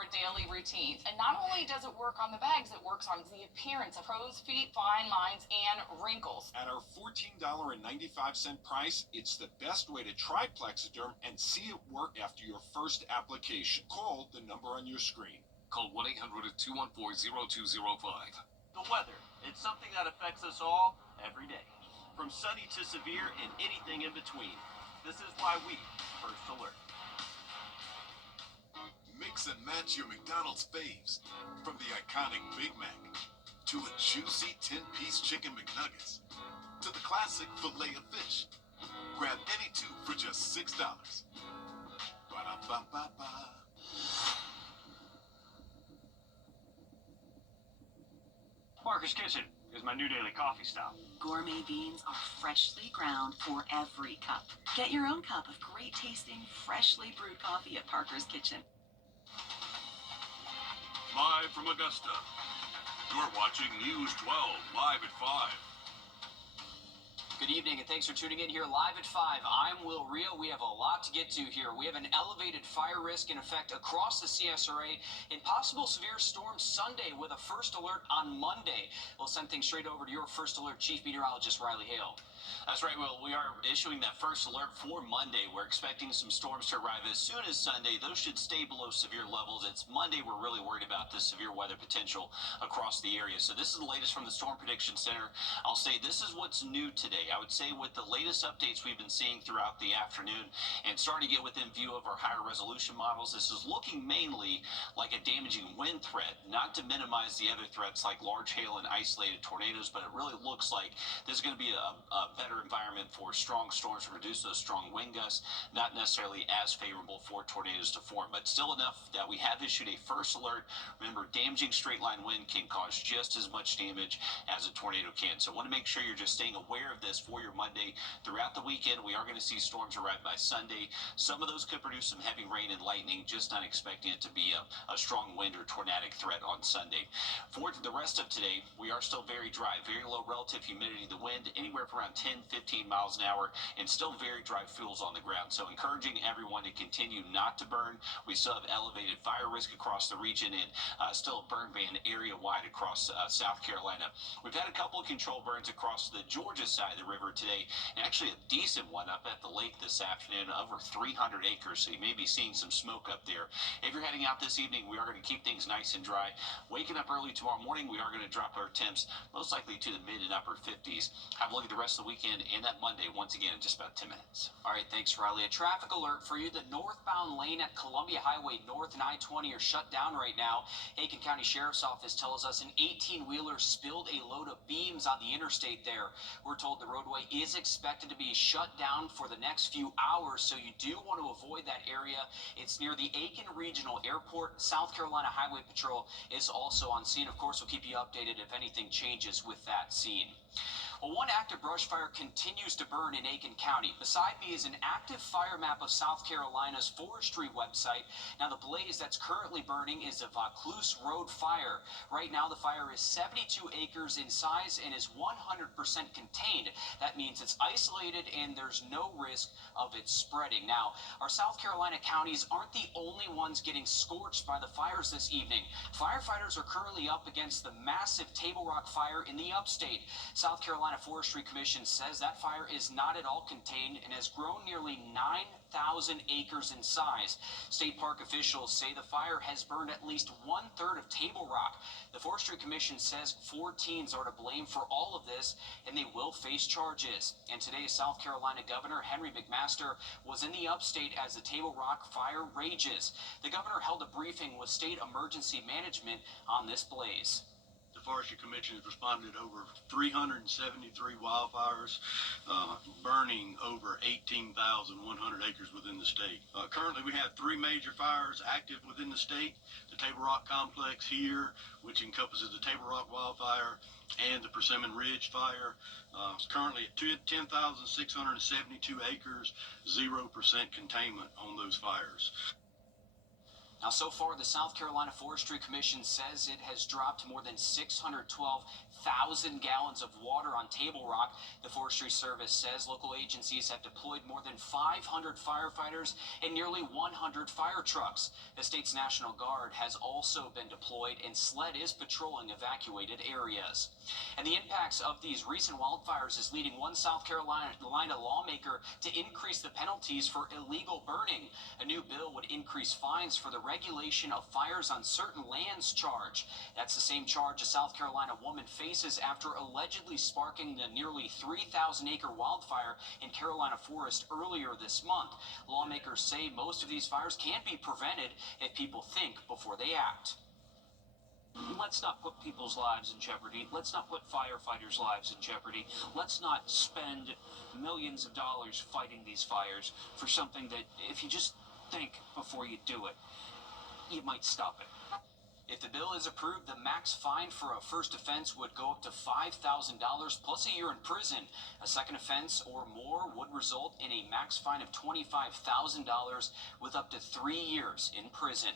our daily routines. And not only does it work on the bags, it works on the appearance of crow's feet, fine lines, and wrinkles. At our $14.95 price, it's the best way to try Plexiderm and see it work after your first application. Call the number on your screen. Call 1-800-214-0205. The weather, it's something that affects us all every day, from sunny to severe and anything in between. This is why we First Alert. Mix and match your McDonald's faves, from the iconic Big Mac to a juicy 10-piece chicken McNuggets to the classic filet of fish. Grab any two for just $6. Ba-da-ba-ba-ba. Parker's Kitchen is my new daily coffee stop. Gourmet beans are freshly ground for every cup. Get your own cup of great tasting, freshly brewed coffee at Parker's Kitchen. Live from Augusta, you're watching News 12 live at 5. Good evening, and thanks for tuning in here live at 5. I'm Will Rio. We have a lot to get to here. We have an elevated fire risk in effect across the CSRA and possible severe storms Sunday with a first alert on Monday. We'll send things straight over to your First Alert Chief Meteorologist, Riley Hale. That's right, Will. We are issuing that first alert for Monday. We're expecting some storms to arrive as soon as Sunday. Those should stay below severe levels. It's Monday we're really worried about the severe weather potential across the area. So this is the latest from the Storm Prediction Center. I'll say this is what's new today. I would say with the latest updates we've been seeing throughout the afternoon and starting to get within view of our higher resolution models, this is looking mainly like a damaging wind threat, not to minimize the other threats like large hail and isolated tornadoes, but it really looks like this is going to be a better environment for strong storms to reduce those strong wind gusts, not necessarily as favorable for tornadoes to form, but still enough that we have issued a first alert. Remember, damaging straight line wind can cause just as much damage as a tornado can. So I want to make sure you're just staying aware of this for your Monday. Throughout the weekend, we are going to see storms arrive by Sunday. Some of those could produce some heavy rain and lightning, just not expecting it to be a strong wind or tornadic threat on Sunday. For the rest of today, we are still very dry, very low relative humidity. The wind anywhere from around 10-15 miles an hour, and still very dry fuels on the ground. So encouraging everyone to continue not to burn. We still have elevated fire risk across the region and still a burn ban area-wide across South Carolina. We've had a couple of controlled burns across the Georgia side of the river today, and actually a decent one up at the lake this afternoon, over 300 acres, so you may be seeing some smoke up there. If you're heading out this evening, we are going to keep things nice and dry. Waking up early tomorrow morning, we are going to drop our temps most likely to the mid and upper 50s. Have a look at the rest of the weekend and that Monday once again in just about 10 minutes. All right, thanks, Riley. A traffic alert for you. The northbound lane at Columbia Highway North and I-20 are shut down right now. Aiken County Sheriff's Office tells us an 18-wheeler spilled a load of beams on the interstate there. We're told the roadway is expected to be shut down for the next few hours, so you do want to avoid that area. It's near the Aiken Regional Airport. South Carolina Highway Patrol is also on scene. Of course, we'll keep you updated if anything changes with that scene. Well, one active brush fire continues to burn in Aiken County. Beside me is an active fire map of South Carolina's forestry website. Now, the blaze that's currently burning is a Vaucluse Road fire. Right now, the fire is 72 acres in size and is 100% contained. That means it's isolated and there's no risk of it spreading. Now, our South Carolina counties aren't the only ones getting scorched by the fires this evening. Firefighters are currently up against the massive Table Rock fire in the upstate. South Carolina Forestry Commission says that fire is not at all contained and has grown nearly 9,000 acres in size. State park officials say the fire has burned at least 1/3 of Table Rock. The Forestry Commission says 4 teens are to blame for all of this, and they will face charges. And today, South Carolina Governor Henry McMaster was in the upstate as the Table Rock fire rages. The governor held a briefing with State Emergency Management on this blaze. The Forestry Commission has responded to over 373 wildfires, burning over 18,100 acres within the state. Currently, we have 3 major fires active within the state. The Table Rock Complex here, which encompasses the Table Rock wildfire and the Persimmon Ridge fire. It's currently at 10,672 acres, 0% containment on those fires. Now, so far, the South Carolina Forestry Commission says it has dropped more than 612,000 gallons of water on Table Rock. The Forestry Service says local agencies have deployed more than 500 firefighters and nearly 100 fire trucks. The state's National Guard has also been deployed, and SLED is patrolling evacuated areas. And the impacts of these recent wildfires is leading one South Carolina lawmaker to increase the penalties for illegal burning. A new bill would increase fines for the regulation of fires on certain lands charge. That's the same charge a South Carolina woman faces after allegedly sparking the nearly 3,000-acre wildfire in Carolina Forest earlier this month. Lawmakers say most of these fires can be prevented if people think before they act. Let's not put people's lives in jeopardy. Let's not put firefighters' lives in jeopardy. Let's not spend millions of dollars fighting these fires for something that, if you just think before you do it, you might stop it. If the bill is approved, the max fine for a first offense would go up to $5,000 plus a year in prison. A second offense or more would result in a max fine of $25,000 with up to 3 years in prison.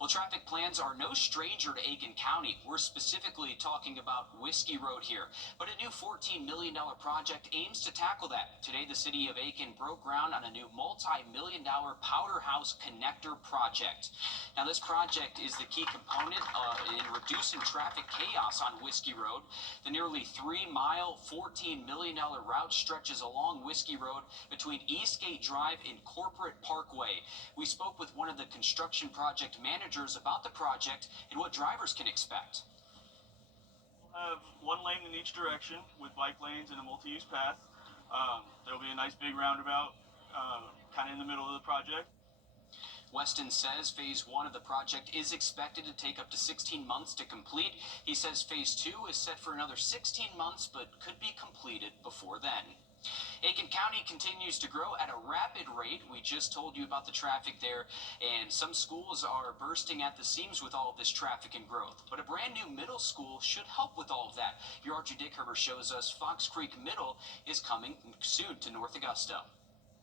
Well, traffic plans are no stranger to Aiken County. We're specifically talking about Whiskey Road here, but a new $14 million project aims to tackle that. Today, the city of Aiken broke ground on a new multi-million-dollar powder house connector project. Now, this project is the key component in reducing traffic chaos on Whiskey Road. The nearly 3-mile, $14 million route stretches along Whiskey Road between Eastgate Drive and Corporate Parkway. We spoke with one of the construction project managers about the project and what drivers can expect. We'll have one lane in each direction with bike lanes and a multi-use path. There'll be a nice big roundabout kind of in the middle of the project. Weston says phase 1 of the project is expected to take up to 16 months to complete. He says phase 2 is set for another 16 months but could be completed before then. Aiken County continues to grow at a rapid rate. We just told you about the traffic there, and some schools are bursting at the seams with all of this traffic and growth. But a brand new middle school should help with all of that. Your Audrey Dickerber shows us Fox Creek Middle is coming soon to North Augusta.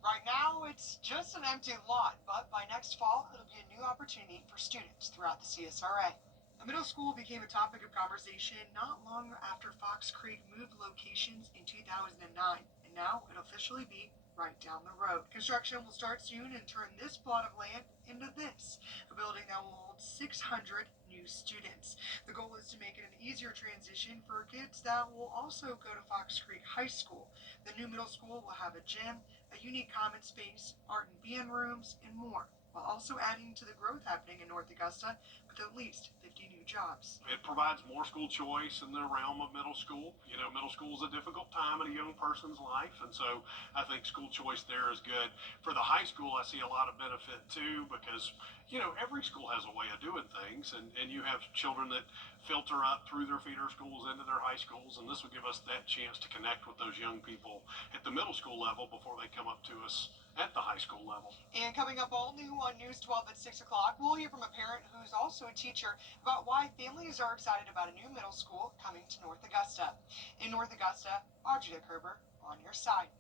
Right now, it's just an empty lot, but by next fall, it'll be a new opportunity for students throughout the CSRA. The middle school became a topic of conversation not long after Fox Creek moved locations in 2009, and now it'll officially be right down the road. Construction will start soon and turn this plot of land into this, a building that will hold 600 new students. The goal is to make it an easier transition for kids that will also go to Fox Creek High School. The new middle school will have a gym, a unique common space, art and band rooms, and more, while also adding to the growth happening in North Augusta with at least 50 new jobs. It provides more school choice in the realm of middle school. You know, middle school is a difficult time in a young person's life, and so I think school choice there is good. For the high school, I see a lot of benefit too, because, you know, every school has a way of doing things, and you have children that filter up through their feeder schools into their high schools, and this will give us that chance to connect with those young people at the middle school level before they come up to us at the high school level. And coming up all new on News 12 at 6 o'clock, we'll hear from a parent who's also a teacher about why families are excited about a new middle school coming to North Augusta. In North Augusta, Audrey Dickerber on your side.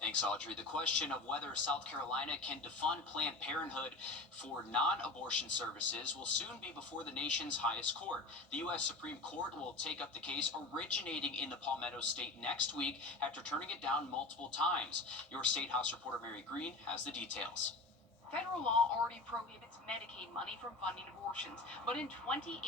Thanks, Audrey. The question of whether South Carolina can defund Planned Parenthood for non-abortion services will soon be before the nation's highest court. The U.S. Supreme Court will take up the case originating in the Palmetto State next week after turning it down multiple times. Your State House reporter Mary Green has the details. Federal law already prohibits Medicaid money from funding abortions, but in 2018,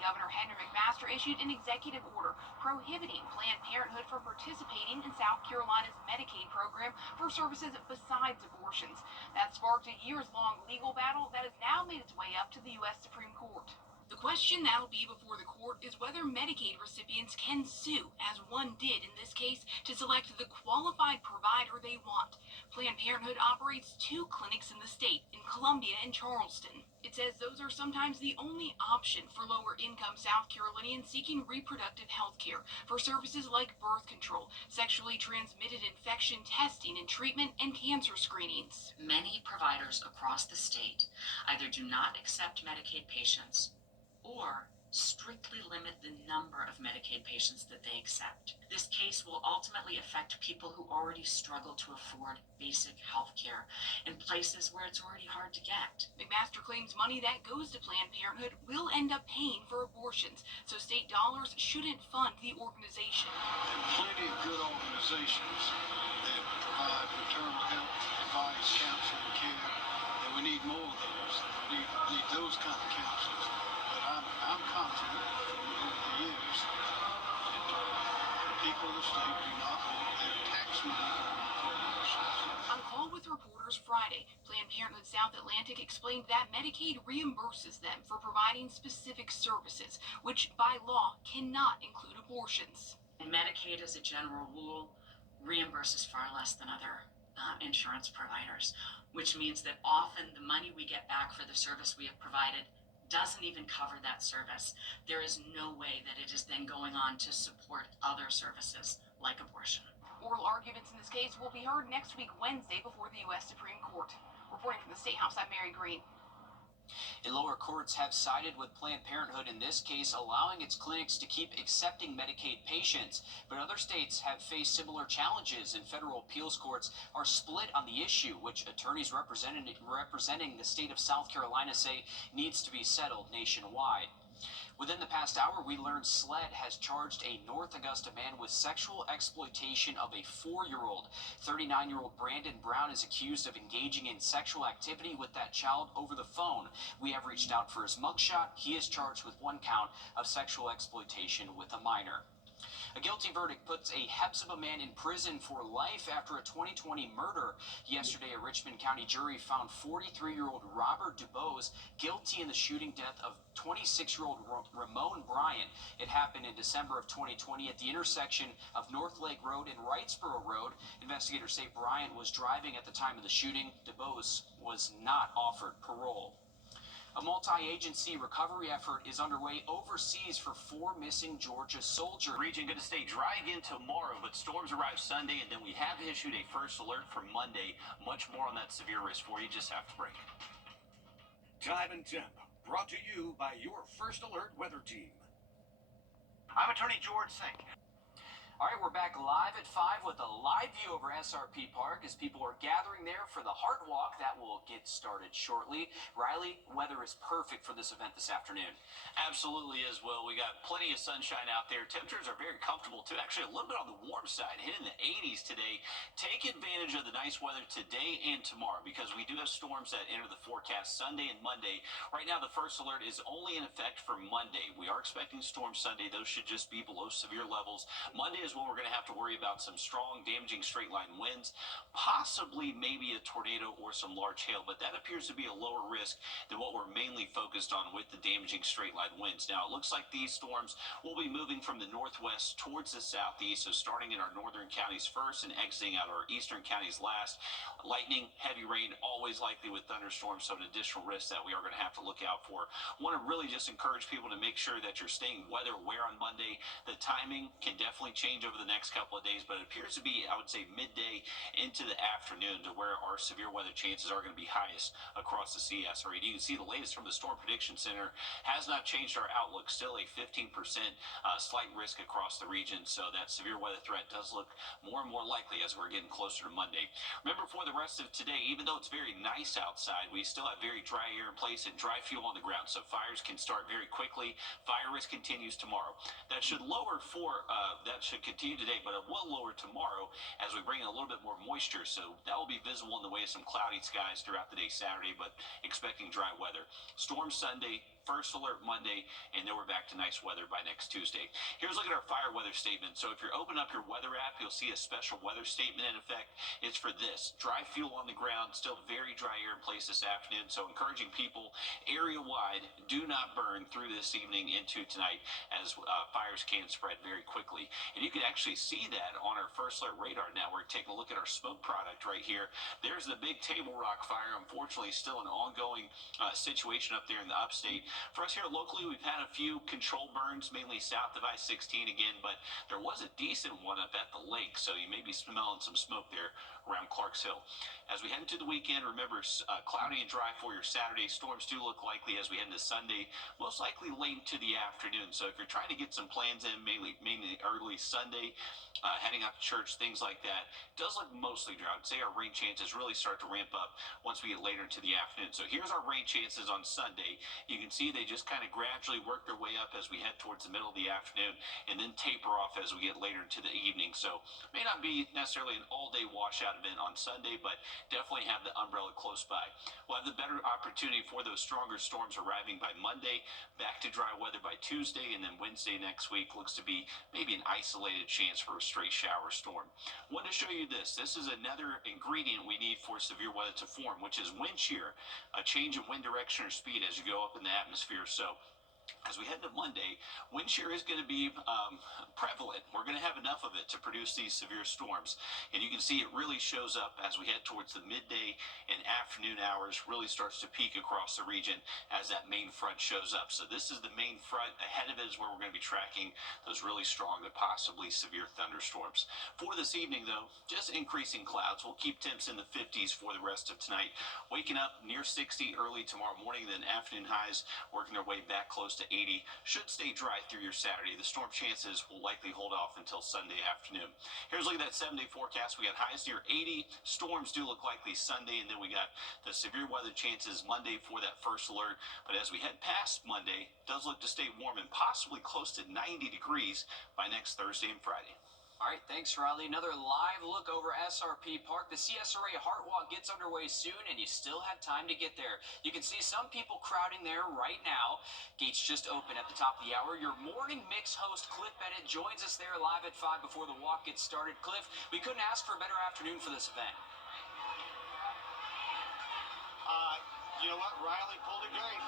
Governor Henry McMaster issued an executive order prohibiting Planned Parenthood from participating in South Carolina's Medicaid program for services besides abortions. That sparked a years-long legal battle that has now made its way up to the U.S. Supreme Court. The question that'll be before the court is whether Medicaid recipients can sue, as one did in this case, to select the qualified provider they want. Planned Parenthood operates 2 clinics in the state, in Columbia and Charleston. It says those are sometimes the only option for lower-income South Carolinians seeking reproductive health care for services like birth control, sexually transmitted infection testing and treatment, and cancer screenings. Many providers across the state either do not accept Medicaid patients or strictly limit the number of Medicaid patients that they accept. This case will ultimately affect people who already struggle to afford basic health care in places where it's already hard to get. McMaster claims money that goes to Planned Parenthood will end up paying for abortions, so state dollars shouldn't fund the organization. There are plenty of good organizations that provide maternal health advice, counsel, and care, and we need more of those. We need those kind of counselors. But I'm confident from over the years that the people of the state do not want their tax money going for abortions. On call with reporters Friday, Planned Parenthood South Atlantic explained that Medicaid reimburses them for providing specific services, which by law cannot include abortions. And Medicaid, as a general rule, reimburses far less than other insurance providers, which means that often the money we get back for the service we have provided doesn't even cover that service. There is no way that it is then going on to support other services like abortion. Oral arguments in this case will be heard next week, Wednesday, before the U.S. Supreme Court. Reporting from the State House, I'm Mary Green. And lower courts have sided with Planned Parenthood in this case, allowing its clinics to keep accepting Medicaid patients. But other states have faced similar challenges, and federal appeals courts are split on the issue, which attorneys representing the state of South Carolina say needs to be settled nationwide. Within the past hour, we learned SLED has charged a North Augusta man with sexual exploitation of a 4-year-old. 39-year-old Brandon Brown is accused of engaging in sexual activity with that child over the phone. We have reached out for his mugshot. He is charged with 1 count of sexual exploitation with a minor. A guilty verdict puts a Hephzibah man in prison for life after a 2020 murder. Yesterday, a Richmond County jury found 43-year-old Robert Dubose guilty in the shooting death of 26-year-old Ramon Bryant. It happened in December of 2020 at the intersection of North Lake Road and Wrightsboro Road. Investigators say Bryant was driving at the time of the shooting. Dubose was not offered parole. A multi-agency recovery effort is underway overseas for 4 missing Georgia soldiers. Region going to stay dry again tomorrow, but storms arrive Sunday, and then we have issued a first alert for Monday. Much more on that severe risk for you. Just after break. Time and Temp, brought to you by your First Alert weather team. I'm attorney George Sink. All right, we're back live at 5 with a live view over SRP Park as people are gathering there for the Heart Walk. That will get started shortly. Riley, weather is perfect for this event this afternoon. Absolutely as well. We got plenty of sunshine out there. Temperatures are very comfortable too. Actually, a little bit on the warm side, hitting the 80s today. Take advantage of the nice weather today and tomorrow because we do have storms that enter the forecast Sunday and Monday. Right now, the first alert is only in effect for Monday. We are expecting storms Sunday. Those should just be below severe levels. Monday is when we're going to have to worry about some strong, damaging straight line winds, possibly maybe a tornado or some large hail, but that appears to be a lower risk than what we're mainly focused on with the damaging straight line winds. Now, it looks like these storms will be moving from the northwest towards the southeast, so starting in our northern counties first and exiting out our eastern counties last. Lightning, heavy rain, always likely with thunderstorms, so an additional risk that we are going to have to look out for. Want to really just encourage people to make sure that you're staying weather aware on Monday. The timing can definitely change over the next couple of days, but it appears to be, I would say, midday into the afternoon to where our severe weather chances are going to be highest across the CSRE. You can see the latest from the Storm Prediction Center has not changed our outlook. Still a 15% slight risk across the region, so that severe weather threat does look more and more likely as we're getting closer to Monday. Remember, for the rest of today, even though it's very nice outside, we still have very dry air in place and dry fuel on the ground, so fires can start very quickly. Fire risk continues tomorrow. That should continue today, but it will lower tomorrow as we bring in a little bit more moisture, so that will be visible in the way of some cloudy skies throughout the day Saturday, but expecting dry weather. Storm Sunday, first alert Monday, and then we're back to nice weather by next Tuesday. Here's a look at our fire weather statement. So if you open up your weather app, you'll see a special weather statement in effect. It's for this: dry fuel on the ground, still very dry air in place this afternoon, so encouraging people area-wide, do not burn through this evening into tonight as fires can spread very quickly. And you can actually see that on our First Alert radar network. Take a look at our smoke product right here. There's the big Table Rock fire. Unfortunately, still an ongoing situation up there in the upstate. For us here locally, we've had a few control burns, mainly south of I-16 again, but there was a decent one up at the lake, so you may be smelling some smoke there around Clarks Hill. As we head into the weekend, remember, cloudy and dry for your Saturday. Storms do look likely as we head into Sunday, most likely late into the afternoon. So if you're trying to get some plans in, mainly early Sunday, heading out to church, things like that, it does look mostly dry. I'd say our rain chances really start to ramp up once we get later into the afternoon. So here's our rain chances on Sunday. You can see they just kind of gradually work their way up as we head towards the middle of the afternoon and then taper off as we get later into the evening. So may not be necessarily an all-day washout event on Sunday, but definitely have the umbrella close by. We'll have the better opportunity for those stronger storms arriving by Monday, back to dry weather by Tuesday, and then Wednesday next week looks to be maybe an isolated chance for a stray shower storm. Want to show you this. This is another ingredient we need for severe weather to form, which is wind shear, a change in wind direction or speed as you go up in the atmosphere. So as we head to Monday, wind shear is going to be prevalent. We're going to have enough of it to produce these severe storms. And you can see it really shows up as we head towards the midday and afternoon hours, really starts to peak across the region as that main front shows up. So this is the main front. Ahead of it is where we're going to be tracking those really strong but possibly severe thunderstorms. For this evening, though, just increasing clouds. We'll keep temps in the 50s for the rest of tonight. Waking up near 60 early tomorrow morning, then afternoon highs working their way back close to 80. Should stay dry through your Saturday. The storm chances will likely hold off until Sunday afternoon. Here's a look at that 7-day forecast. We got highs near 80. Storms do look likely Sunday, and then we got the severe weather chances Monday for that first alert. But as we head past Monday, it does look to stay warm and possibly close to 90 degrees by next Thursday and Friday. All right, thanks, Riley. Another live look over SRP Park. The CSRA Heart Walk gets underway soon, and you still have time to get there. You can see some people crowding there right now. Gates just open at the top of the hour. Your morning mix host, Cliff Bennett, joins us there live at 5 before the walk gets started. Cliff, we couldn't ask for a better afternoon for this event. You know what? Riley pulled it great.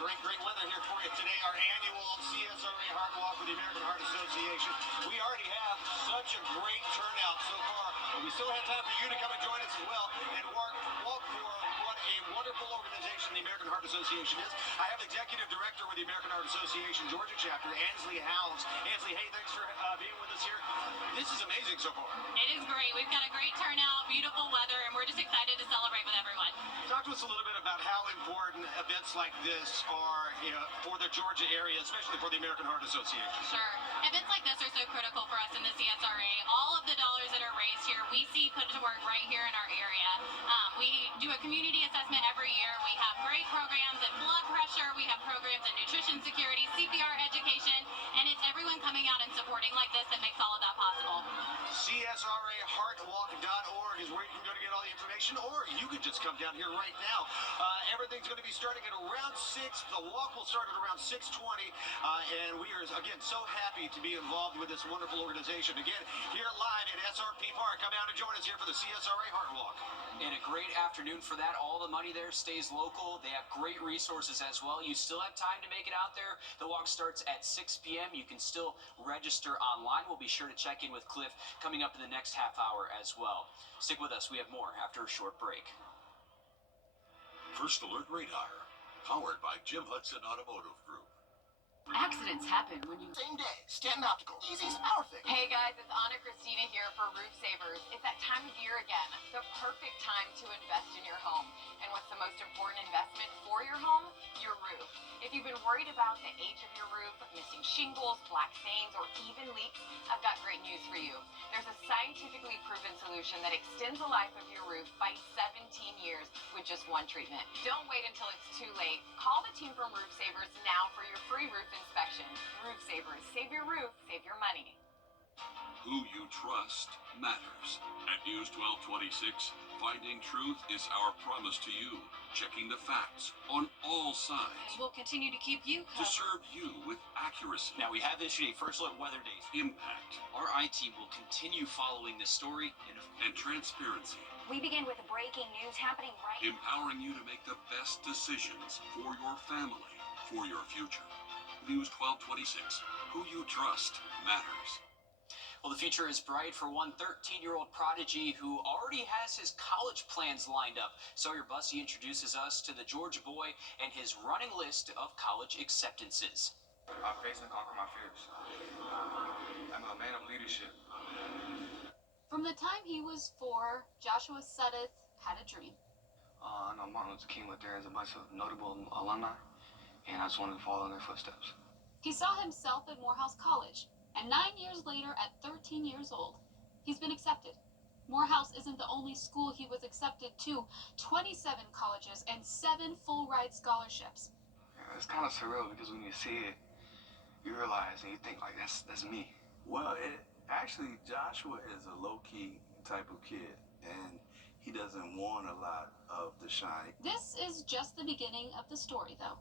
Great weather here for you today. Our annual CSRA Heart Walk with the American Heart Association. We already have such a great turnout so far, but we still have time for you to come and join us as well and walk for what a wonderful organization the American Heart Association is. I have Executive Director with the American Heart Association Georgia chapter, Ansley Howes. Ansley, hey, thanks for being with us here. This is amazing so far. It is great. We've got a great turnout, beautiful weather, and we're just excited to celebrate with everyone. Talk to us a little bit about how important events like this are for the Georgia area, especially for the American Heart Association. Sure. Events like this are so critical for us in the CSRA. All of the dollars that are raised here, we see put to work right here in our area. We do a community assessment every year. We have great programs in blood pressure. We have programs in nutrition security, CPR education, and it's everyone coming out and supporting like this that makes all of that possible. CSRAHeartWalk.org is where you can go to get all the information, or you can just come down here right now. Everything's going to be starting at around 6. The walk will start at around 6:20, and we are, again, so happy to be involved with this wonderful organization. Again, here live at SRP Park. Come down and join us here for the CSRA Heart Walk. And a great afternoon for that. All the money there stays local. They have great resources as well. You still have time to make it out there. The walk starts at 6 p.m. You can still register online. We'll be sure to check in with Cliff coming up in the next half hour as well. Stick with us. We have more after a short break. First Alert Radar, powered by Jim Hudson Automotive Group. Accidents happen when you... Same day, Stanton Optical. Easy as our thing. Hey guys, it's Anna Christina here for Roof Savers. It's that time of year again. The perfect time to invest in your home. And what's the most important investment for your home? Your roof. If you've been worried about the age of your roof, missing shingles, black stains, or even leaks, I've got great news for you. There's a scientifically proven solution that extends the life of your roof by 17 years with just one treatment. Don't wait until it's too late. Call the team from Roof Savers now for your free roof inspection. Roof Savers. Save your roof, save your money. Who you trust matters. At News 1226, finding truth is our promise to you. Checking the facts on all sides. We'll continue to keep you To covered. serve you with accuracy. Now, we have issued a first look weather days. Impact Our IT will continue following this story and transparency. We begin with breaking news happening right now. Empowering you to make the best decisions for your family, for your future. News 1226. Who you trust matters. Well, the future is bright for one 13-year-old prodigy who already has his college plans lined up. Sawyer Bussey introduces us to the Georgia boy and his running list of college acceptances. I face and conquer my fears. I'm a man of leadership. From the time he was 4, Joshua Suddeth had a dream. I know Martin Luther King, but there's a bunch of notable alumni, and I just wanted to follow in their footsteps. He saw himself at Morehouse College, and 9 years later, at 13 years old, he's been accepted. Morehouse isn't the only school he was accepted to. 27 colleges and 7 full-ride scholarships. Yeah, it's kind of surreal because when you see it, you realize and you think, like, that's me. Well, actually, Joshua is a low-key type of kid, and he doesn't want a lot of the shine. This is just the beginning of the story, though.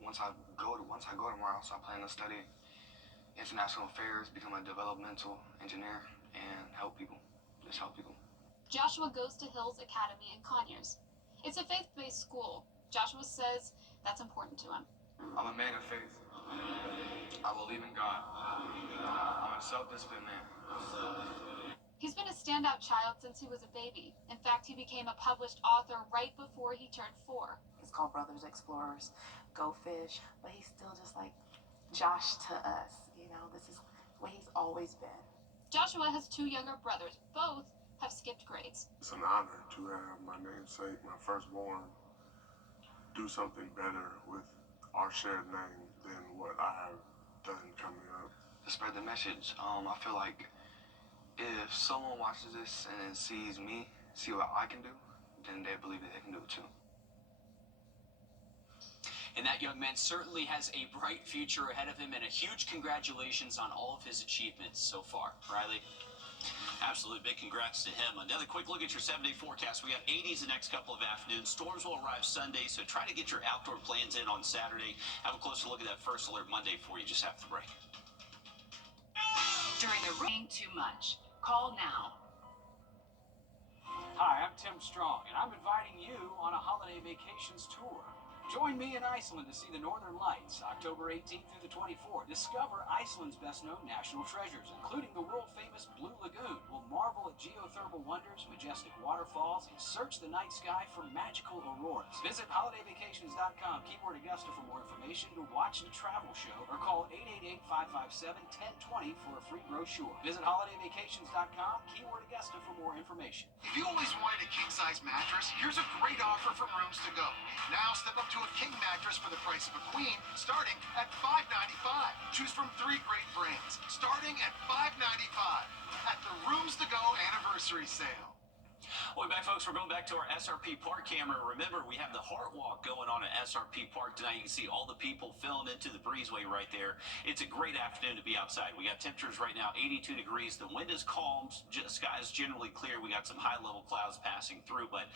Once I go to Morehouse, I plan to study international affairs, become a developmental engineer, and help people. Just help people. Joshua goes to Hills Academy in Conyers. It's a faith-based school. Joshua says that's important to him. I'm a man of faith. I believe in God. I'm a self-disciplined man. He's been a standout child since he was a baby. In fact, he became a published author right before he turned 4. It's called Brothers Explorers, Go Fish, but he's still just like Josh to us. You know, this is what he's always been. Joshua has 2 younger brothers. Both have skipped grades. It's an honor to have my namesake, my firstborn, do something better with our shared name than what I have done coming up. To spread the message, I feel like if someone watches this and then sees me, see what I can do, then they believe that they can do it too. And that young man certainly has a bright future ahead of him, and a huge congratulations on all of his achievements so far. Riley? Absolutely, big congrats to him. Another quick look at your 7-day forecast. We got 80s the next couple of afternoons. Storms will arrive Sunday, so try to get your outdoor plans in on Saturday. Have a closer look at that first alert Monday for you just after the break. During the rain too much. Call now. Hi, I'm Tim Strong, and I'm inviting you on a holiday vacations tour. Join me in Iceland to see the Northern Lights, October 18th through the 24th. Discover Iceland's best-known national treasures, including the world-famous Blue Lagoon. We'll marvel at geothermal wonders, majestic waterfalls, and search the night sky for magical auroras. Visit holidayvacations.com, keyword Augusta for more information, to watch the travel show, or call 888-557-1020 for a free brochure. Visit holidayvacations.com, keyword Augusta for more information. If you always wanted a king-size mattress, here's a great offer from Rooms to Go. Now step up to a king mattress for the price of a queen, starting at $595. Choose from 3 great brands, starting at $595 at the Rooms to Go anniversary sale. Welcome back, folks. We're going back to our SRP Park camera. Remember, we have the Heart Walk going on at SRP Park tonight. You can see all the people filling into the breezeway right there. It's a great afternoon to be outside. We got temperatures right now 82 degrees. The wind is calm. Sky is generally clear. We got some high-level clouds passing through, but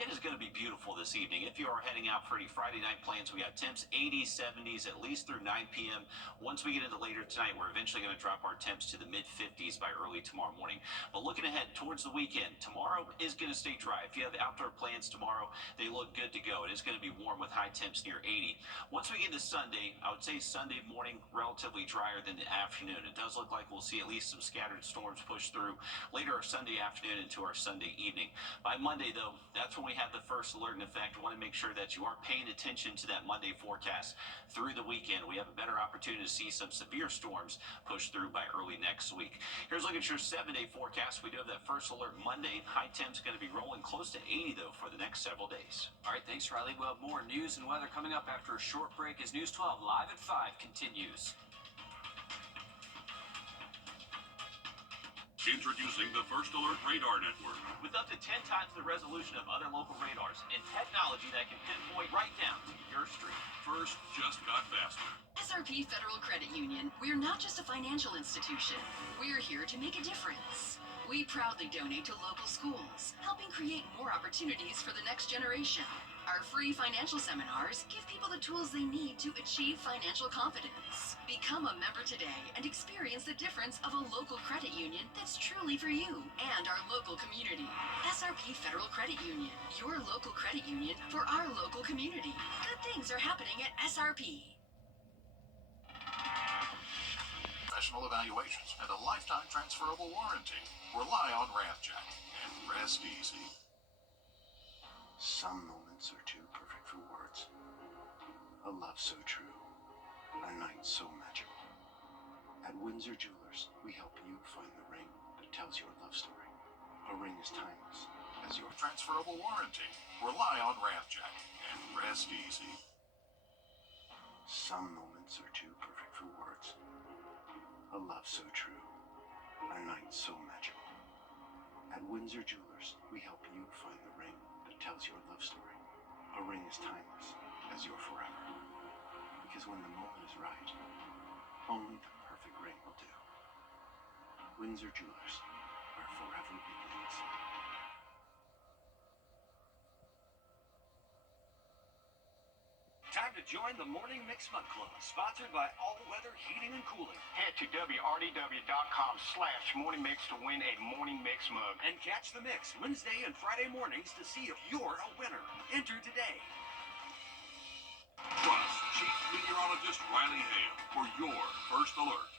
it is going to be beautiful this evening. If you are heading out for any Friday night plans, we got temps 80s, 70s, at least through 9 p.m. Once we get into later tonight, we're eventually going to drop our temps to the mid-50s by early tomorrow morning. But looking ahead towards the weekend, tomorrow is going to stay dry. If you have outdoor plans tomorrow, they look good to go. It is going to be warm with high temps near 80. Once we get to Sunday, I would say Sunday morning, relatively drier than the afternoon. It does look like we'll see at least some scattered storms push through later our Sunday afternoon into our Sunday evening. By Monday, though, that's when we have the first alert in effect. We want to make sure that you are paying attention to that Monday forecast through the weekend. We have a better opportunity to see some severe storms push through by early next week. Here's a look at your 7-day forecast. We do have that first alert Monday. High temps going to be rolling close to 80, though, for the next several days. All right, thanks, Riley. We'll have more news and weather coming up after a short break as News 12 Live at 5 continues. Introducing the First Alert Radar Network. With up to 10 times the resolution of other local radars and technology that can pinpoint right down to your street. First just got faster. SRP Federal Credit Union, we're not just a financial institution. We're here to make a difference. We proudly donate to local schools, helping create more opportunities for the next generation. Our free financial seminars give people the tools they need to achieve financial confidence. Become a member today and experience the difference of a local credit union that's truly for you and our local community. SRP Federal Credit Union, your local credit union for our local community. Good things are happening at SRP. professional evaluations, and a lifetime transferable warranty. Rely on Ramjack and rest easy. Some moments are too perfect for words. A love so true, a night so magical. At Windsor Jewelers, we help you find the ring that tells your love story. A ring as timeless as your transferable warranty. Rely on Ramjack and rest easy. Some moments are too perfect for words. A love so true, a night so magical. At Windsor Jewelers, we help you find the ring that tells your love story. A ring as timeless as your forever. Because when the moment is right, only the perfect ring will do. Windsor Jewelers, where forever begins. Time to join the Morning Mix Mug Club, sponsored by All Weather Heating and Cooling. Head to wrdw.com/morningmix to win a Morning Mix mug. And catch the mix Wednesday and Friday mornings to see if you're a winner. Enter today. Trust Chief Meteorologist Riley Hale for your first alert.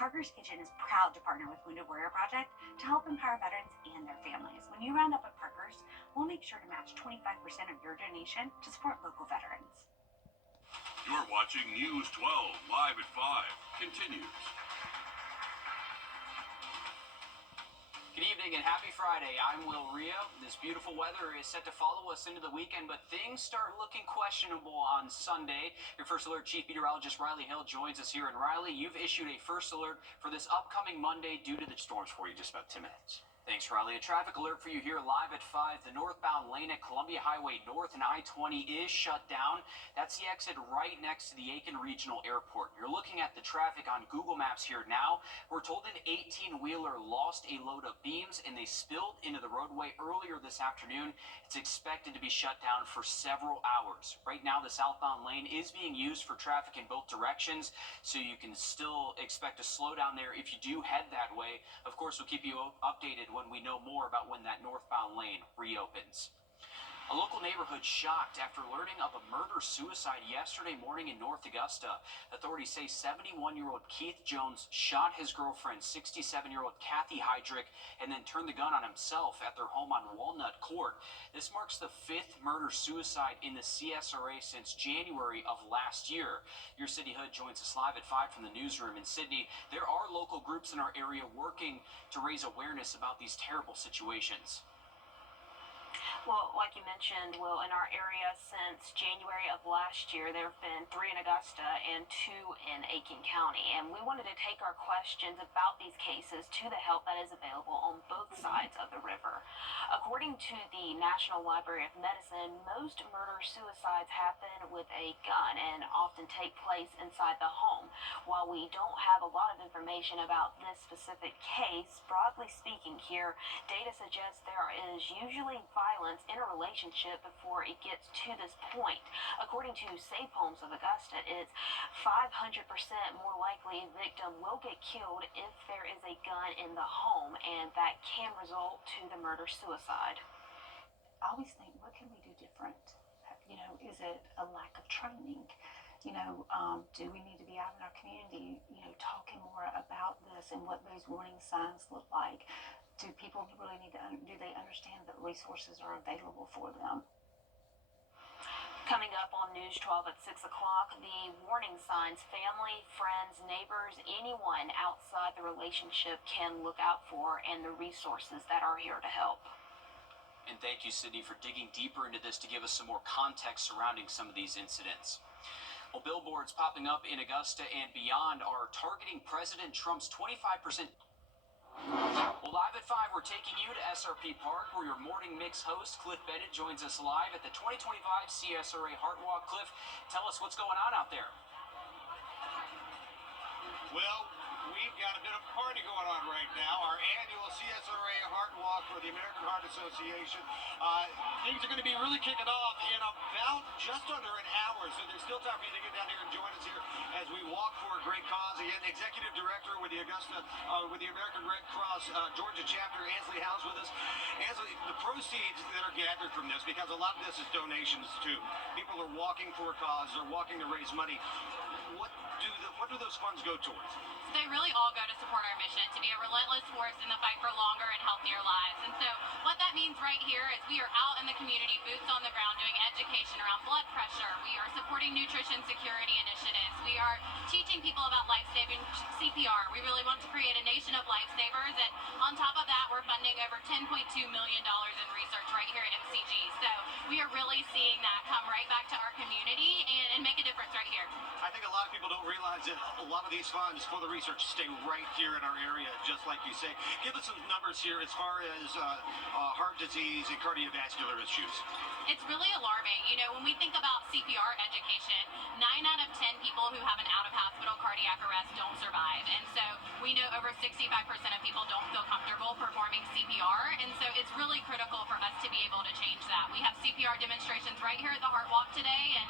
Parker's Kitchen is proud to partner with Wounded Warrior Project to help empower veterans and their families. When you round up at Parker's, we'll make sure to match 25% of your donation to support local veterans. You're watching News 12 live at 5. Continues. Good evening and happy Friday. I'm Will Rio. This beautiful weather is set to follow us into the weekend, but things start looking questionable on Sunday. Your First Alert Chief Meteorologist Riley Hill joins us here. And Riley, you've issued a first alert for this upcoming Monday due to the storms for you just about 10 minutes. Thanks, Riley. A traffic alert for you here live at 5. The northbound lane at Columbia Highway North and I-20 is shut down. That's the exit right next to the Aiken Regional Airport. You're looking at the traffic on Google Maps here now. We're told an 18-wheeler lost a load of beams and they spilled into the roadway earlier this afternoon. It's expected to be shut down for several hours. Right now, the southbound lane is being used for traffic in both directions, so you can still expect a slowdown there if you do head that way. Of course, we'll keep you updated when we know more about when that northbound lane reopens. A local neighborhood shocked after learning of a murder-suicide yesterday morning in North Augusta. Authorities say 71-year-old Keith Jones shot his girlfriend, 67-year-old Kathy Heydrich, and then turned the gun on himself at their home on Walnut Court. This marks the 5th murder-suicide in the CSRA since January of last year. Your City Hood joins us live at 5 from the newsroom in Sydney. There are local groups in our area working to raise awareness about these terrible situations. Well, like you mentioned, Will, in our area since January of last year, there have been 3 in Augusta and 2 in Aiken County. And we wanted to take our questions about these cases to the help that is available on both sides of the river. According to the National Library of Medicine, most murder-suicides happen with a gun and often take place inside the home. While we don't have a lot of information about this specific case, broadly speaking here, data suggests there is usually violence in a relationship before it gets to this point. According to Safe Homes of Augusta, it's 500% more likely a victim will get killed if there is a gun in the home, and that can result to the murder-suicide. I always think, what can we do different? You know, is it a lack of training? You know, do we need to be out in our community, you know, talking more about this and what those warning signs look like? Do people really need to, do they understand that resources are available for them? Coming up on News 12 at 6 o'clock, the warning signs family, friends, neighbors, anyone outside the relationship can look out for, and the resources that are here to help. And thank you, Sydney, for digging deeper into this to give us some more context surrounding some of these incidents. Well, billboards popping up in Augusta and beyond are targeting President Trump's 25%. Well, live at 5, we're taking you to SRP Park, where your morning mix host, Cliff Bennett, joins us live at the 2025 CSRA Heart Walk. Cliff, tell us what's going on out there. Well, we've got a bit of a party going on right now. Our annual CSRA Heart Walk for the American Heart Association. Things are going to be really kicking off in about just under an hour, so there's still time for you to get down here and join us here as we walk for a great cause. Again, Executive Director with the American Red Cross Georgia chapter, Ansley Howe's with us. Ansley, the proceeds that are gathered from this, because a lot of this is donations too. People are walking for a cause, they're walking to raise money. what do those funds go towards? They really all go to support our mission to be a relentless force in the fight for longer and healthier lives. And so what that means right here is we are out in the community, boots on the ground, doing education around blood pressure. We are supporting nutrition security initiatives. We are teaching people about life-saving CPR. We really want to create a nation of lifesavers. And on top of that, we're funding over $10.2 million in research right here at MCG. So we are really seeing that come right back to our community and make a difference right here. I think a lot of people don't realize that a lot of these funds for the research stay right here in our area, just like you say. Give us some numbers here as far as heart disease and cardiovascular issues. It's really alarming. You know, when we think about CPR education, 9 out of 10 people who have an out-of-hospital cardiac arrest don't survive. And so we know over 65% of people don't feel comfortable performing CPR. And so it's really critical for us to be able to change that. We have CPR demonstrations right here at the Heart Walk today. And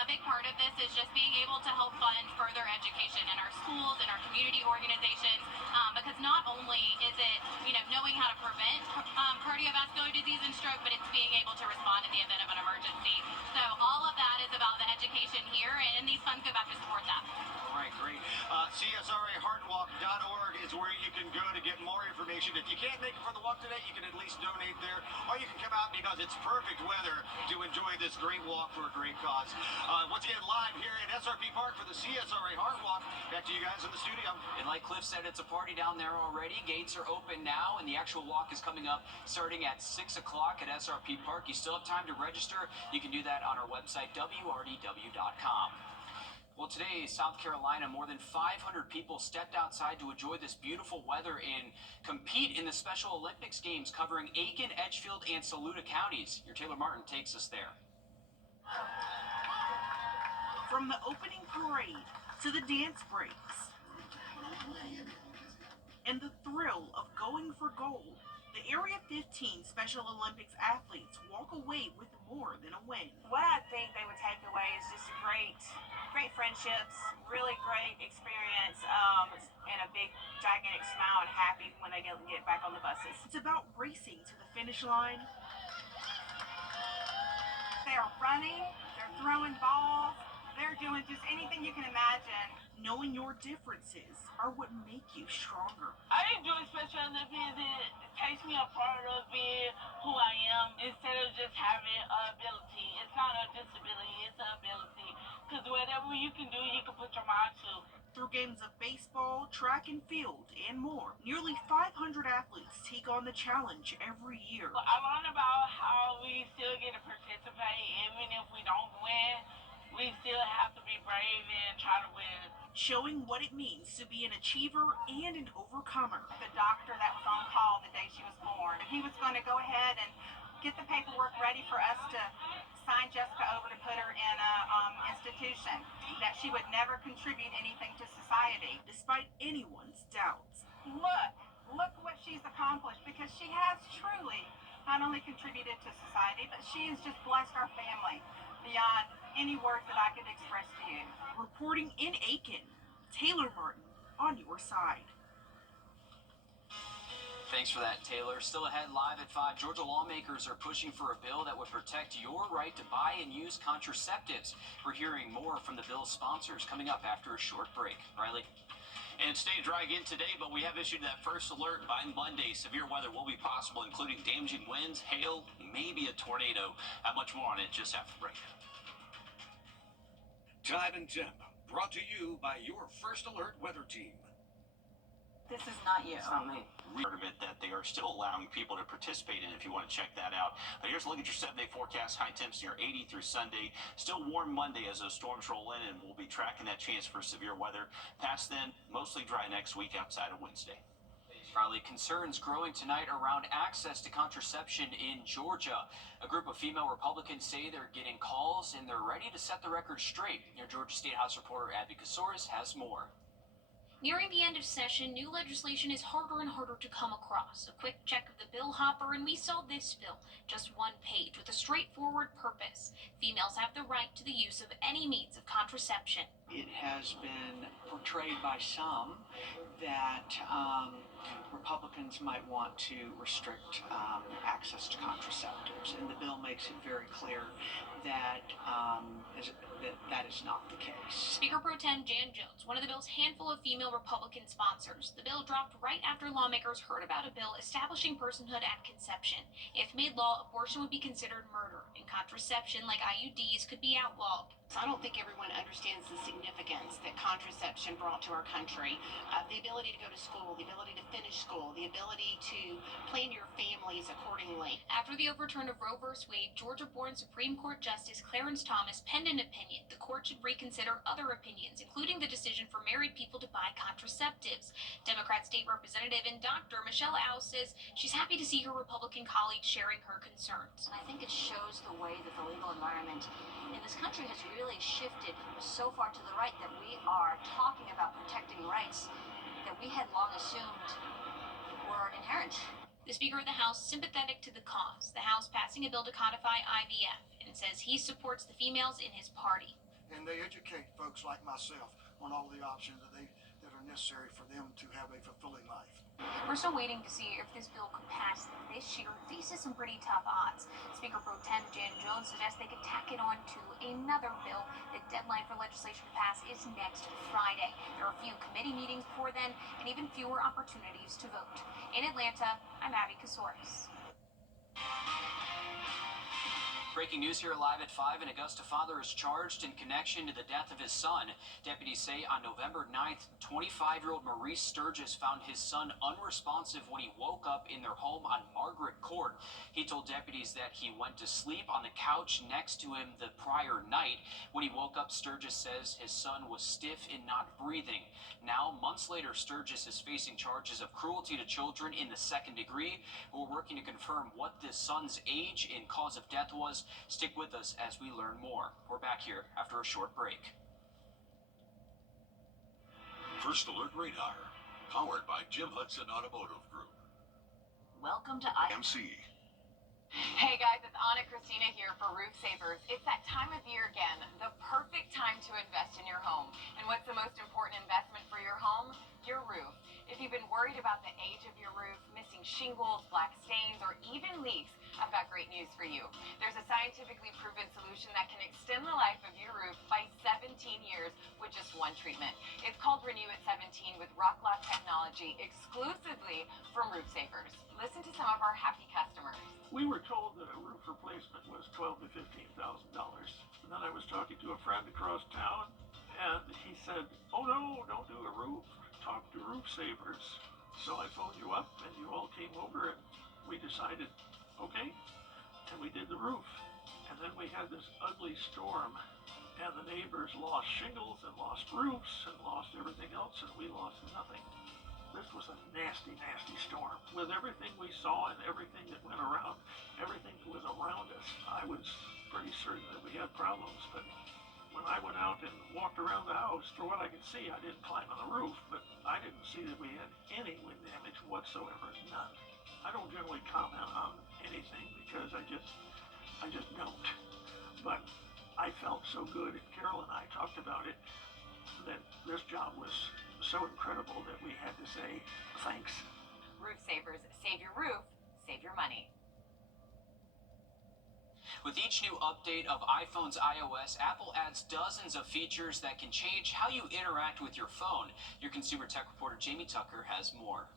a big part of this is just being able to help fund further education in our schools and our community organizations. Because not only is it, you know, knowing how to prevent cardiovascular disease and stroke, but it's being able to respond in the event of an emergency. So all of that is about the education here, and these funds go back to support that. All right, great. CSRAHeartWalk.org is where you can go to get more information. If you can't make it for the walk today, you can at least donate there, or you can come out because it's perfect weather to enjoy this great walk for a great cause. Once again, live here at SRP Park for the CSRA Heart Walk. Back to you guys in the studio. And like Cliff said, it's a party down there already. Gates are open now, and the actual walk is coming up starting at 6 o'clock at SRP Park. You still have time to register. You can do that on our website, wrdw.com. Well, today, South Carolina, more than 500 people stepped outside to enjoy this beautiful weather and compete in the Special Olympics Games covering Aiken, Edgefield, and Saluda counties. Your Taylor Martin takes us there. From the opening parade to the dance breaks and the thrill of going for gold, the Area 15 Special Olympics athletes walk away with more than a win. What I think they would take away is just great friendships, really great experience, and a big, gigantic smile and happy when they get back on the buses. It's about racing to the finish line. They're running, they're throwing balls, they're doing just anything you can imagine. Knowing your differences are what make you stronger. I enjoy Special Olympics. It takes me a part of being who I am instead of just having an ability. It's not a disability, it's an ability. Because whatever you can do, you can put your mind to. Through games of baseball, track and field, and more, nearly 500 athletes take on the challenge every year. I learned about how we still get to participate even if we don't win. We still have to be brave and try to win. Showing what it means to be an achiever and an overcomer. The doctor that was on call the day she was born, he was going to go ahead and get the paperwork ready for us to sign Jessica over to put her in a institution, that she would never contribute anything to society. Despite anyone's doubts. Look what she's accomplished, because she has truly not only contributed to society, but she has just blessed our family beyond any words that I could express to you. Reporting in Aiken, Taylor Martin on your side. Thanks for that, Taylor. Still ahead live at 5, Georgia lawmakers are pushing for a bill that would protect your right to buy and use contraceptives. We're hearing more from the bill's sponsors coming up after a short break. Riley? And stay dry again today, but we have issued that first alert. By Monday, severe weather will be possible, including damaging winds, hail, maybe a tornado. Have much more on it just after the break. Time and Temp, brought to you by your First Alert weather team. This is not you. It's not me. Part of it that they are still allowing people to participate in if you want to check that out. But here's a look at your 7-day forecast. High temps near 80 through Sunday. Still warm Monday as those storms roll in, and we'll be tracking that chance for severe weather. Past then, mostly dry next week outside of Wednesday. Riley, concerns growing tonight around access to contraception in Georgia. A group of female Republicans say they're getting calls and they're ready to set the record straight. Your Georgia State House reporter Abby Kasoris has more. Nearing the end of session, new legislation is harder and harder to come across. A quick check of the bill hopper, and we saw this bill, just one page with a straightforward purpose. Females have the right to the use of any means of contraception. It has been portrayed by some that Republicans might want to restrict access to contraceptives, and the bill makes it very clear that that that is not the case. Speaker Pro Tem Jan Jones, one of the bill's handful of female Republican sponsors. The bill dropped right after lawmakers heard about a bill establishing personhood at conception. If made law, abortion would be considered murder, and contraception, like IUDs, could be outlawed. I don't think everyone understands the significance that contraception brought to our country. The ability to go to school, the ability to finish school, the ability to plan your families accordingly. After the overturn of Roe v. Wade, Georgia-born Supreme Court Justice Clarence Thomas penned an opinion. The court should reconsider other opinions, including the decision for married people to buy contraceptives. Democrat State Representative and Dr. Michelle Au says she's happy to see her Republican colleagues sharing her concerns. I think it shows the way that the legal environment in this country has really shifted so far to the right that we are talking about protecting rights that we had long assumed were inherent. The Speaker of the House sympathetic to the cause. The House passing a bill to codify IVF and says he supports the females in his party. And they educate folks like myself on all the options that are necessary for them to have a fulfilling life. We're still waiting to see if this bill could pass this year. Faces some pretty tough odds. Speaker Pro Tem Jan Jones suggests they could tack it on to another bill. The deadline for legislation to pass is next Friday. There are a few committee meetings before then, and even fewer opportunities to vote. In Atlanta, I'm Abby Kasouris. Breaking news here live at 5. An Augusta father is charged in connection to the death of his son. Deputies say on November 9th, 25-year-old Maurice Sturgis found his son unresponsive when he woke up in their home on Margaret Court. He told deputies that he went to sleep on the couch next to him the prior night. When he woke up, Sturgis says his son was stiff and not breathing. Now, months later, Sturgis is facing charges of cruelty to children in the second degree. We're working to confirm what this son's age and cause of death was. Stick with us as we learn more. We're back here after a short break. First Alert Radar, powered by Jim Hudson Automotive Group. Welcome to MC. Hey guys, it's Anna Christina here for Roof Savers. It's that time of year again, the perfect time to invest in your home. And what's the most important investment for your home? Your roof. If you've been worried about the age of your roof, missing shingles, black stains, or even leaks, I've got great news for you. There's a scientifically proven solution that can extend the life of your roof by 17 years with just one treatment. It's called Renew at 17 with Rock Lock technology exclusively from Roof Savers. Listen to some of our happy customers. We were told that a roof replacement was $12,000 to $15,000. And then I was talking to a friend across town, and he said, "Oh no, don't do a roof. Talk to Roof Savers." So I phoned you up, and you all came over, and we decided, okay, and we did the roof. And then we had this ugly storm, and the neighbors lost shingles and lost roofs and lost everything else, and we lost nothing. This was a nasty, nasty storm. With everything we saw and everything that went around, everything that was around us, I was pretty certain that we had problems. But when I went out and walked around the house, for what I could see, I didn't climb on the roof, but I didn't see that we had any wind damage whatsoever, none. I don't generally comment on anything because I just don't. But I felt so good, and Carol and I talked about it, that this job was so incredible that we had to say thanks. Roof Savers, save your roof, save your money. With each new update of iPhone's iOS, Apple adds dozens of features that can change how you interact with your phone. Your consumer tech reporter Jamie Tucker has more.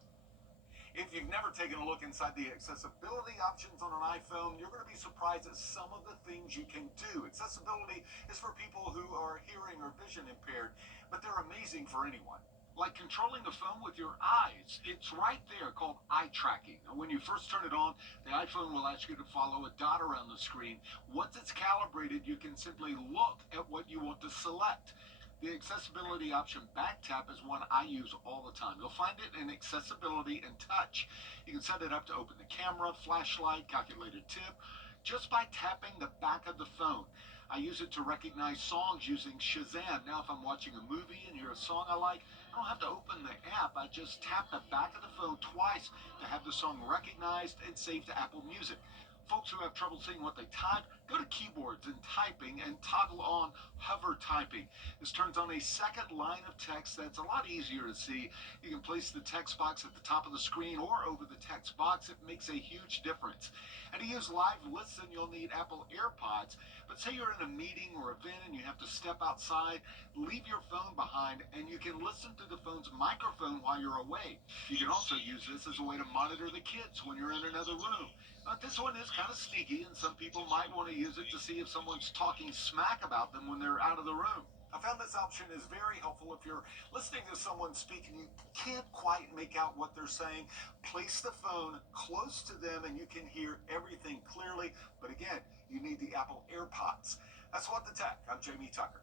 If you've never taken a look inside the accessibility options on an iPhone, you're going to be surprised at some of the things you can do. Accessibility is for people who are hearing or vision impaired, but they're amazing for anyone. Like controlling the phone with your eyes. It's right there, called eye tracking. And when you first turn it on, the iPhone will ask you to follow a dot around the screen. Once it's calibrated, you can simply look at what you want to select. The accessibility option back tap is one I use all the time. You'll find it in accessibility and touch. You can set it up to open the camera, flashlight, calculated tip, just by tapping the back of the phone. I use it to recognize songs using Shazam. Now if I'm watching a movie and hear a song I like, I don't have to open the app. I just tap the back of the phone twice to have the song recognized and saved to Apple Music. Folks who have trouble seeing what they type, Go to keyboards and typing and toggle on hover typing. This turns on a second line of text that's a lot easier to see. You can place the text box at the top of the screen or over the text box. It makes a huge difference. And to use Live Listen, you'll need Apple AirPods. But say you're in a meeting or event and you have to step outside, leave your phone behind and you can listen to the phone's microphone while you're away. You can also use this as a way to monitor the kids when you're in another room. This one is kind of sneaky, and some people might want to use it to see if someone's talking smack about them when they're out of the room. I found this option is very helpful if you're listening to someone speak and you can't quite make out what they're saying. Place the phone close to them and you can hear everything clearly. But again, you need the Apple AirPods. That's What the Tech. I'm Jamie Tucker.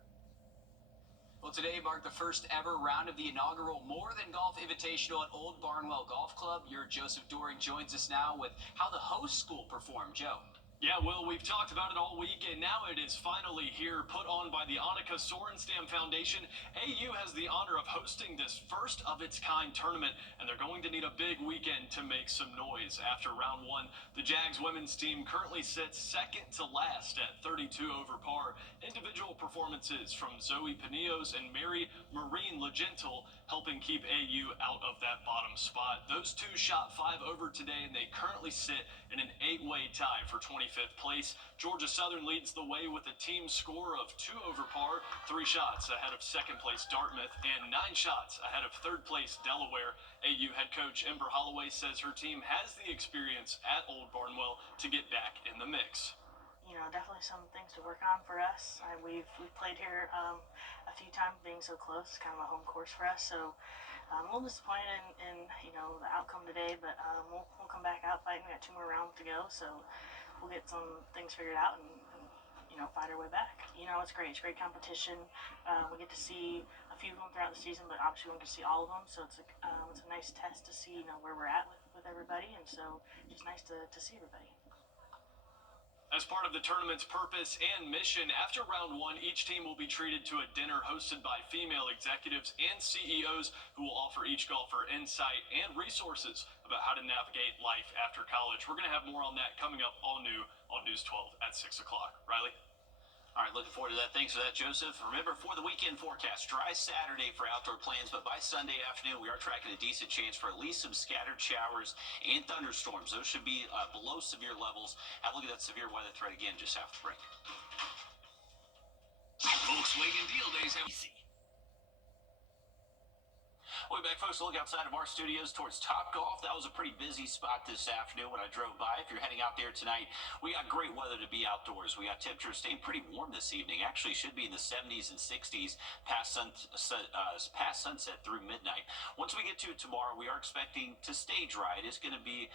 Well, today marked the first ever round of the inaugural More Than Golf Invitational at Old Barnwell Golf Club. Your Joseph Doring joins us now with how the host school performed. Joe. Yeah, Will, we've talked about it all week, and now it is finally here, put on by the Annika Sorenstam Foundation. AU has the honor of hosting this first-of-its-kind tournament, and they're going to need a big weekend to make some noise. After round one, the Jags women's team currently sits second to last at 32 over par. Individual performances from Zoe Panios and Mary Marine Legentil helping keep AU out of that bottom spot. Those two shot 5 over today, and they currently sit in an 8-way tie for 25th place. Georgia Southern leads the way with a team score of 2 over par, 3 shots ahead of second place Dartmouth, and 9 shots ahead of third place Delaware. AU head coach Ember Holloway says her team has the experience at Old Barnwell to get back in the mix. You know, definitely some things to work on for us. We've played here a few times, being so close, kind of a home course for us. So I'm a little disappointed in you know, the outcome today, but we'll come back out fighting. We got 2 more rounds to go, so we'll get some things figured out and you know, fight our way back. You know, it's great. It's great competition. We get to see a few of them throughout the season, but obviously we don't get to see all of them. So it's a nice test to see, you know, where we're at with everybody, and so just nice to see everybody. As part of the tournament's purpose and mission, after round one, each team will be treated to a dinner hosted by female executives and CEOs who will offer each golfer insight and resources about how to navigate life after college. We're going to have more on that coming up all new on News 12 at 6 o'clock. Riley? All right, looking forward to that. Thanks for that, Joseph. Remember, for the weekend forecast, dry Saturday for outdoor plans, but by Sunday afternoon, we are tracking a decent chance for at least some scattered showers and thunderstorms. Those should be below severe levels. Have a look at that severe weather threat again just after the break. Volkswagen Deal Days have easy. Welcome back, folks. Look outside of our studios towards Topgolf. That was a pretty busy spot this afternoon when I drove by. If you're heading out there tonight, we got great weather to be outdoors. We got temperatures staying pretty warm this evening. Actually, should be in the 70s and 60s past sunset through midnight. Once we get to tomorrow, we are expecting to stay dry. It is going to be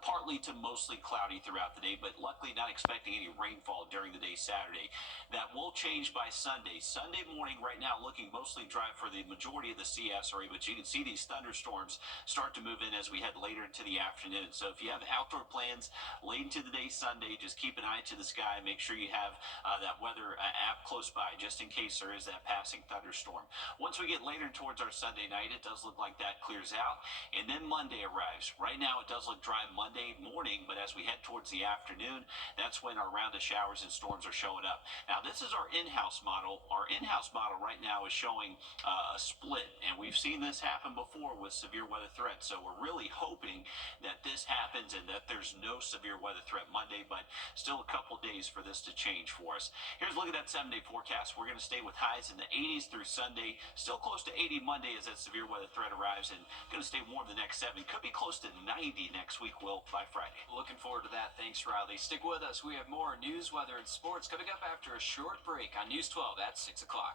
partly to mostly cloudy throughout the day, but luckily not expecting any rainfall during the day Saturday. That will change by Sunday. Sunday morning, right now, looking mostly dry for the majority of the CSRA, but you can see these thunderstorms start to move in as we head later into the afternoon. So if you have outdoor plans late into the day Sunday, just keep an eye to the sky. Make sure you have that weather app close by just in case there is that passing thunderstorm. Once we get later towards our Sunday night, it does look like that clears out. And then Monday arrives. Right now it does look dry Monday morning, but as we head towards the afternoon, that's when our round of showers and storms are showing up. Now this is our in-house model. Our in-house model right now is showing a split, and we've seen this happen before with severe weather threats. So we're really hoping that this happens and that there's no severe weather threat Monday, but still a couple days for this to change for us. Here's a look at that 7-day forecast. We're going to stay with highs in the 80s through Sunday, still close to 80 Monday as that severe weather threat arrives, and going to stay warm the next 7. Could be close to 90 next week, Will, by Friday. Looking forward to that. Thanks, Riley. Stick with us. We have more news, weather, and sports coming up after a short break on News 12 at 6 o'clock.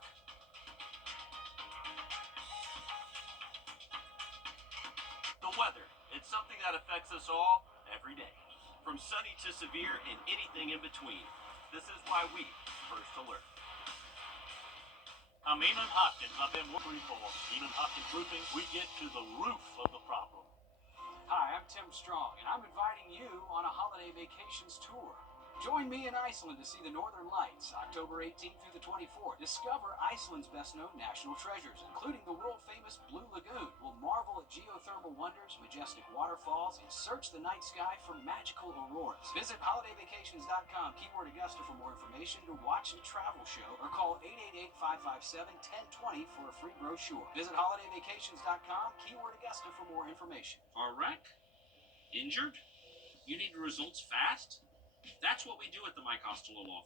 The weather, it's something that affects us all every day, from sunny to severe and anything in between. This is why we First Alert. I'm Eamon Hopkins. I've been working for Eamon Hopkins Roofing. We get to the roof of the problem. Hi, I'm Tim Strong, and I'm inviting you on a holiday vacations tour. Join me in Iceland to see the Northern Lights, October 18th through the 24th. Discover Iceland's best-known national treasures, including the world-famous Blue Lagoon. We'll marvel at geothermal wonders, majestic waterfalls, and search the night sky for magical auroras. Visit holidayvacations.com, keyword Augusta, for more information to watch the travel show, or call 888-557-1020 for a free brochure. Visit holidayvacations.com, keyword Augusta, for more information. A wreck? Injured? You need results fast? That's what we do at the Mike Costello Law Firm.